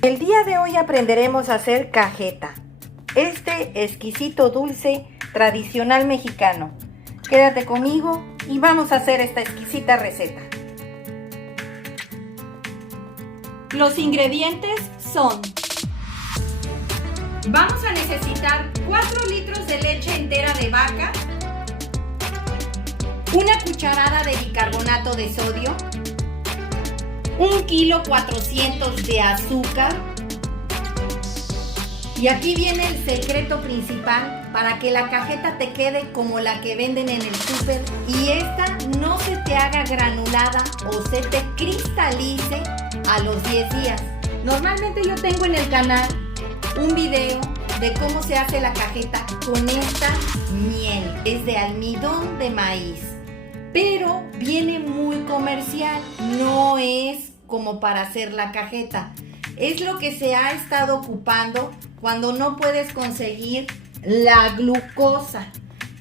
El día de hoy aprenderemos a hacer cajeta, este exquisito dulce tradicional mexicano. Quédate conmigo y vamos a hacer esta exquisita receta. Los ingredientes son: vamos a necesitar 4 litros de leche entera de vaca, una cucharada de bicarbonato de sodio, 1 kilo 400 de azúcar. Y aquí viene el secreto principal para que la cajeta te quede como la que venden en el súper y esta no se te haga granulada o se te cristalice a los 10 días. Normalmente yo tengo en el canal un video de cómo se hace la cajeta con esta miel. Es de almidón de maíz, pero viene muy comercial, no es como para hacer la cajeta. Es lo que se ha estado ocupando cuando no puedes conseguir la glucosa,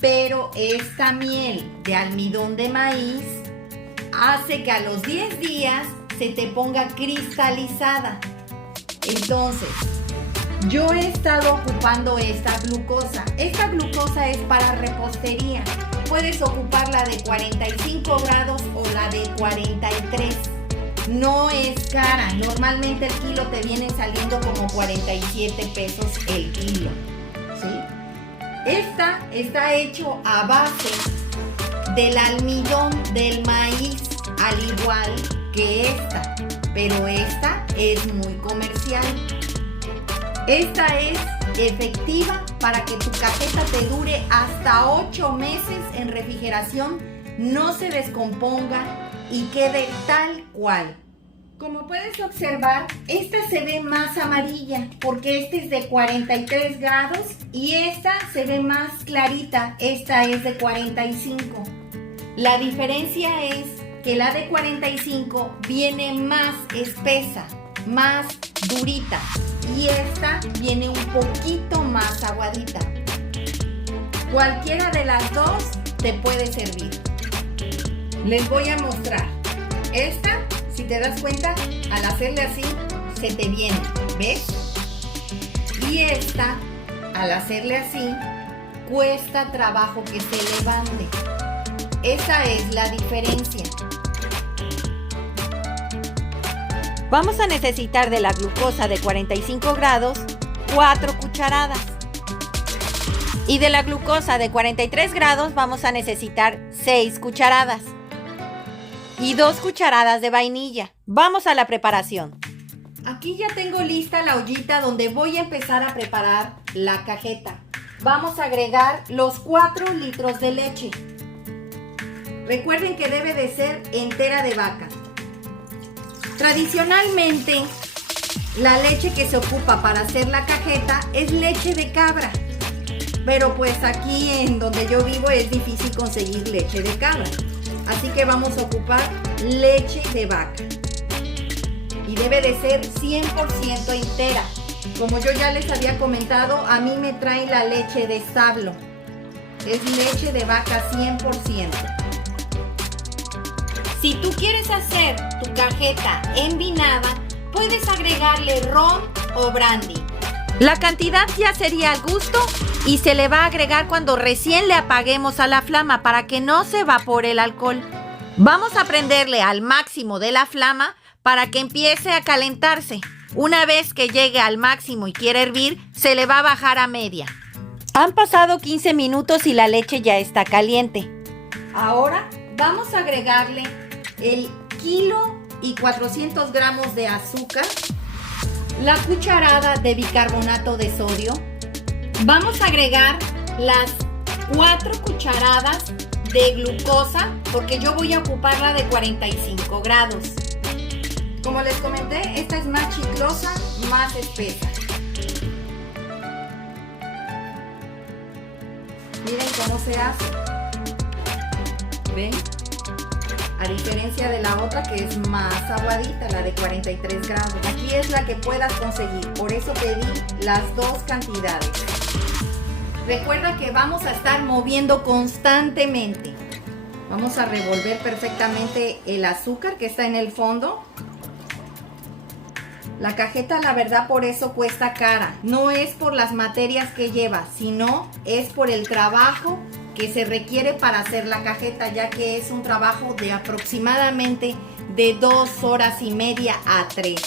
pero esta miel de almidón de maíz hace que a los 10 días se te ponga cristalizada. Entonces, yo he estado ocupando esta glucosa. Esta glucosa es para repostería. Puedes ocupar la de 45 grados o la de 43. No es cara, normalmente el kilo te viene saliendo como 47 pesos el kilo, ¿sí? Esta está hecho a base del almidón del maíz, al igual que esta, pero esta es muy comercial. Esta es efectiva para que tu cajeta te dure hasta 8 meses en refrigeración, no se descomponga y quede tal cual. Como puedes observar, esta se ve más amarilla porque esta es de 43 grados y esta se ve más clarita, esta es de 45. La diferencia es que la de 45 viene más espesa, más durita y esta viene un poquito más aguadita. Cualquiera de las dos te puede servir. Les voy a mostrar. Esta, si te das cuenta, al hacerle así, se te viene, ¿ves? Y esta, al hacerle así, cuesta trabajo que se levante. Esa es la diferencia. Vamos a necesitar de la glucosa de 45 grados, 4 cucharadas. Y de la glucosa de 43 grados vamos a necesitar 6 cucharadas. Y 2 cucharadas de vainilla. Vamos a la preparación. Aquí ya tengo lista la ollita donde voy a empezar a preparar la cajeta. Vamos a agregar los 4 litros de leche. Recuerden que debe de ser entera de vaca. Tradicionalmente, la leche que se ocupa para hacer la cajeta es leche de cabra. Pero pues aquí en donde yo vivo es difícil conseguir leche de cabra. Así que vamos a ocupar leche de vaca. Y debe de ser 100% entera. Como yo ya les había comentado, a mí me trae la leche de establo. Es leche de vaca 100%. Si tú quieres hacer tu cajeta envinada, puedes agregarle ron o brandy. La cantidad ya sería al gusto y se le va a agregar cuando recién le apaguemos a la flama para que no se evapore el alcohol. Vamos a prenderle al máximo de la flama para que empiece a calentarse. Una vez que llegue al máximo y quiera hervir, se le va a bajar a media. Han pasado 15 minutos y la leche ya está caliente. Ahora vamos a agregarle el kilo y 400 gramos de azúcar, la cucharada de bicarbonato de sodio. Vamos a agregar las 4 cucharadas de glucosa porque yo voy a ocupar la de 45 grados. Como les comenté, esta es más chiclosa, más espesa. Miren cómo se hace. ¿Ven? A diferencia de la otra que es más aguadita, la de 43 grados. Aquí es la que puedas conseguir, por eso pedí las 2 cantidades. Recuerda que vamos a estar moviendo constantemente. Vamos a revolver perfectamente el azúcar que está en el fondo. La cajeta, la verdad, por eso cuesta cara. No es por las materias que lleva, sino es por el trabajo que se requiere para hacer la cajeta, ya que es un trabajo de aproximadamente de 2 horas y media a 3.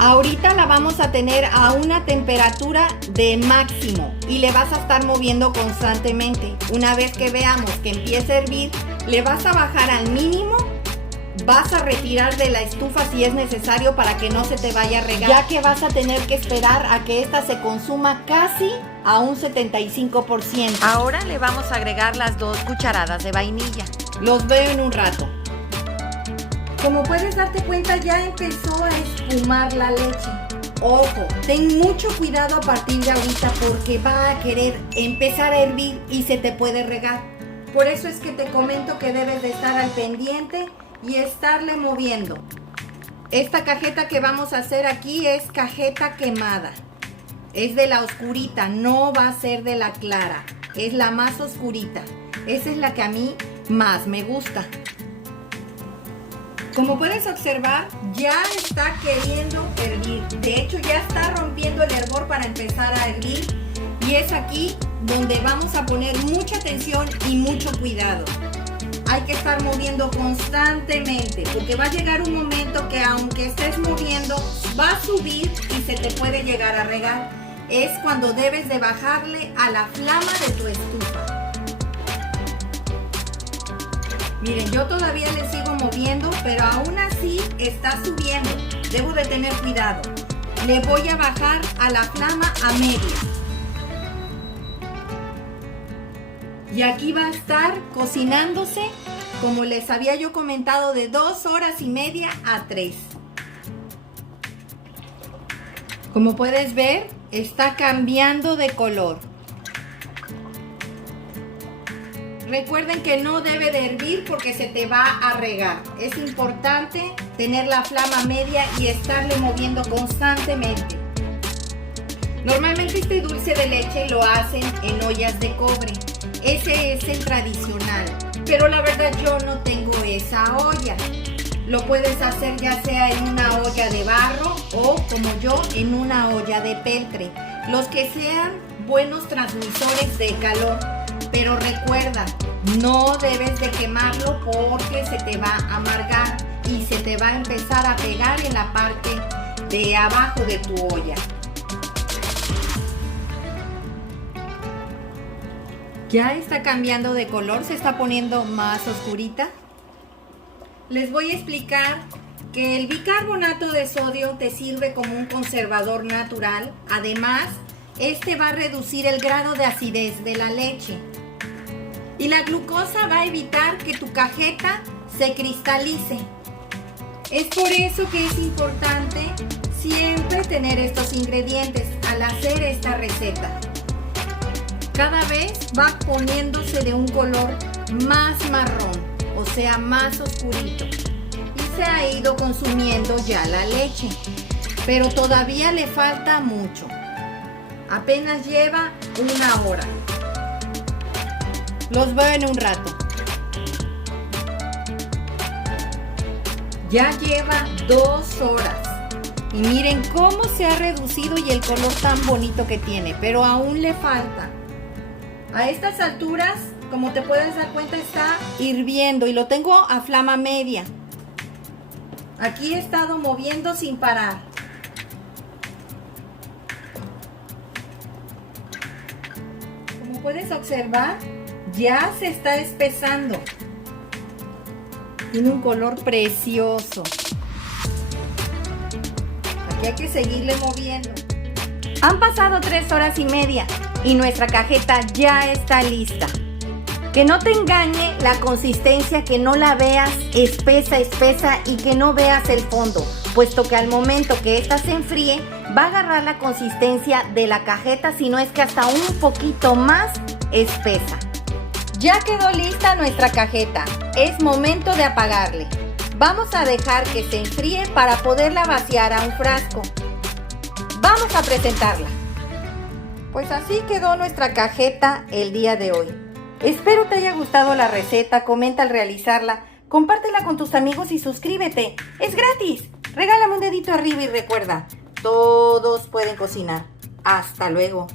Ahorita la vamos a tener a una temperatura de máximo y le vas a estar moviendo constantemente. Una vez que veamos que empiece a hervir, le vas a bajar al mínimo. Vas a retirar de la estufa si es necesario para que no se te vaya a regar, ya que vas a tener que esperar a que esta se consuma casi a un 75%. Ahora le vamos a agregar las 2 cucharadas de vainilla. Los veo en un rato. Como puedes darte cuenta, ya empezó a espumar la leche. Ojo, ten mucho cuidado a partir de ahorita porque va a querer empezar a hervir y se te puede regar. Por eso es que te comento que debes de estar al pendiente y estarle moviendo. Esta cajeta que vamos a hacer aquí es cajeta quemada. Es de la oscurita, no va a ser de la clara. Es la más oscurita. Esa es la que a mí más me gusta. Como puedes observar, ya está queriendo hervir. De hecho, ya está rompiendo el hervor para empezar a hervir. Y es aquí donde vamos a poner mucha atención y mucho cuidado. Hay que estar moviendo constantemente porque va a llegar un momento que aunque estés moviendo va a subir y se te puede llegar a regar. Es cuando debes de bajarle a la flama de tu estufa. Miren, yo todavía le sigo moviendo, pero aún así está subiendo. Debo de tener cuidado. Le voy a bajar a la flama a media. Y aquí va a estar cocinándose, como les había yo comentado, de 2 horas y media a 3. Como puedes ver, está cambiando de color. Recuerden que no debe de hervir porque se te va a regar. Es importante tener la flama media y estarle moviendo constantemente. Normalmente este dulce de leche lo hacen en ollas de cobre. Ese es el tradicional, pero la verdad yo no tengo esa olla. Lo puedes hacer ya sea en una olla de barro o como yo en una olla de peltre. Los que sean buenos transmisores de calor, pero recuerda, no debes de quemarlo porque se te va a amargar y se te va a empezar a pegar en la parte de abajo de tu olla. Ya está cambiando de color, se está poniendo más oscurita. Les voy a explicar que el bicarbonato de sodio te sirve como un conservador natural. Además, este va a reducir el grado de acidez de la leche. Y la glucosa va a evitar que tu cajeta se cristalice. Es por eso que es importante siempre tener estos ingredientes al hacer esta receta. Cada vez va poniéndose de un color más marrón, o sea, más oscurito. Y se ha ido consumiendo ya la leche, pero todavía le falta mucho. Apenas lleva 1 hora. Los veo en un rato. Ya lleva 2 horas. Y miren cómo se ha reducido y el color tan bonito que tiene, pero aún le falta. A estas alturas, como te puedes dar cuenta, está hirviendo y lo tengo a flama media. Aquí he estado moviendo sin parar. Como puedes observar, ya se está espesando. Tiene un color precioso. Aquí hay que seguirle moviendo. Han pasado 3 horas y media y nuestra cajeta ya está lista. Que no te engañe la consistencia, que no la veas espesa y que no veas el fondo, puesto que al momento que esta se enfríe va a agarrar la consistencia de la cajeta, si no es que hasta un poquito más espesa. Ya quedó lista nuestra cajeta, es momento de apagarle. Vamos a dejar que se enfríe para poderla vaciar a un frasco. Vamos a presentarla. Pues así quedó nuestra cajeta el día de hoy. Espero te haya gustado la receta, comenta al realizarla, compártela con tus amigos y suscríbete. ¡Es gratis! Regálame un dedito arriba y recuerda, todos pueden cocinar. Hasta luego.